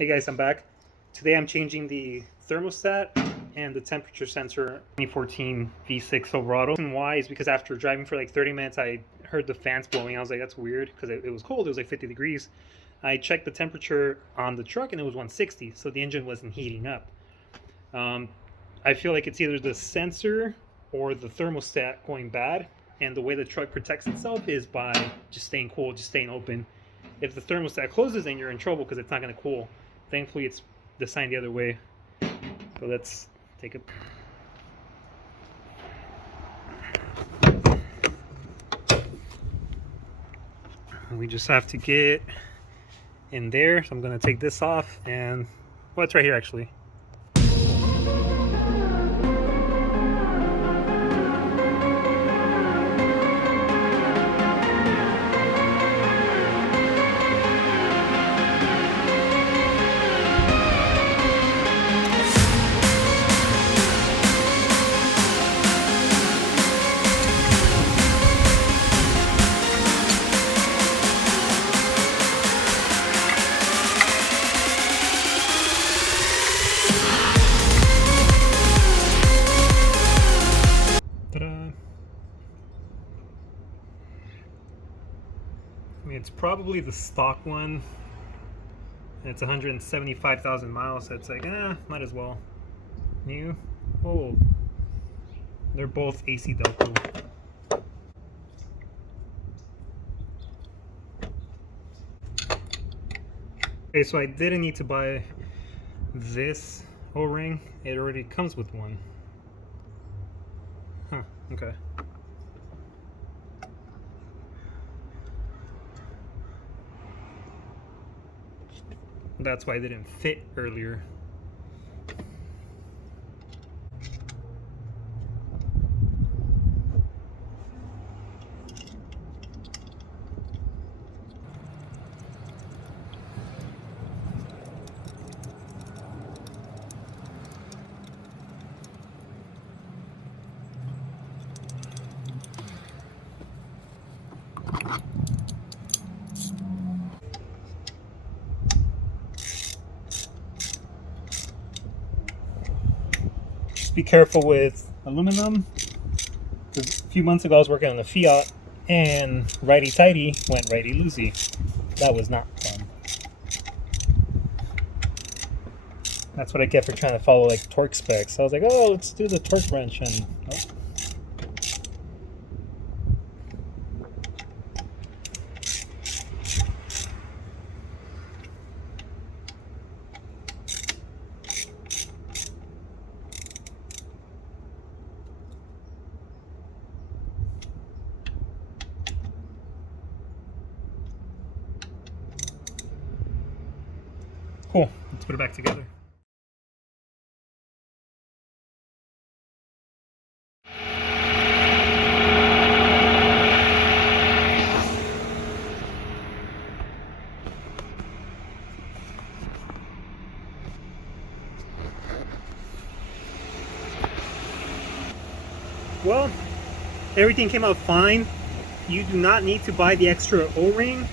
Hey guys, I'm back. Today I'm changing the thermostat and the temperature sensor 2014 V6 Silverado. And why is because after driving for like 30 minutes, I heard the fans blowing. I was like, that's weird because it was cold. It was like 50 degrees. I checked the temperature on the truck and it was 160, so the engine wasn't heating up. I feel like it's either the sensor or the thermostat going bad. And the way the truck protects itself is by just staying cool, just staying open. If the thermostat closes, then you're in trouble because it's not going to cool. Thankfully, it's designed the other way. So let's take it. We just have to get in there. So I'm going to take this off, and well, it's right here actually. I mean, it's probably the stock one. And it's 175,000 miles, so it's like, might as well. New, old. They're both AC Delco. Okay, so I didn't need to buy this O-ring. It already comes with one. Huh, okay. That's why it didn't fit earlier. Just be careful with aluminum. A few months ago I was working on the Fiat and righty-tighty went righty-loosey. That was not fun. That's what I get for trying to follow like torque specs. I was like, oh, let's do the torque wrench, and nope. Cool, let's put it back together. Well, everything came out fine. You do not need to buy the extra O-ring.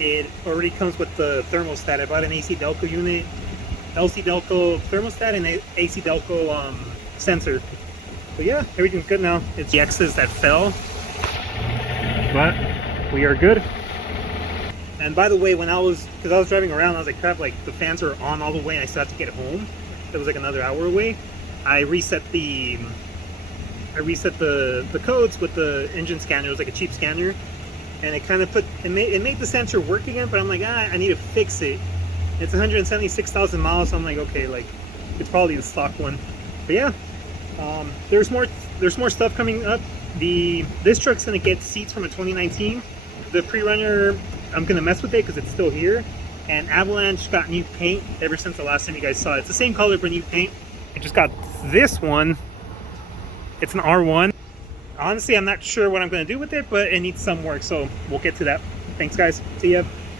It already comes with the thermostat. I bought an AC Delco unit, LC Delco thermostat, and AC Delco sensor. But yeah, everything's good now. It's the X's that fell, but we are good. And by the way, because I was driving around, I was like, crap, like the fans are on all the way and I still have to get home. It was like another hour away. I reset the codes with the engine scanner. It was like a cheap scanner, and it kind of made the sensor work again, but I'm like, I need to fix it. It's 176,000 miles, so I'm like, okay, like it's probably the stock one. But yeah, there's more stuff coming up. This truck's gonna get seats from a 2019. The pre-runner, I'm gonna mess with it because it's still here. And Avalanche got new paint ever since the last time you guys saw it. It's the same color but new paint. I just got this one. It's an R1. Honestly, I'm not sure what I'm going to do with it, but it needs some work, so we'll get to that. Thanks, guys. See ya.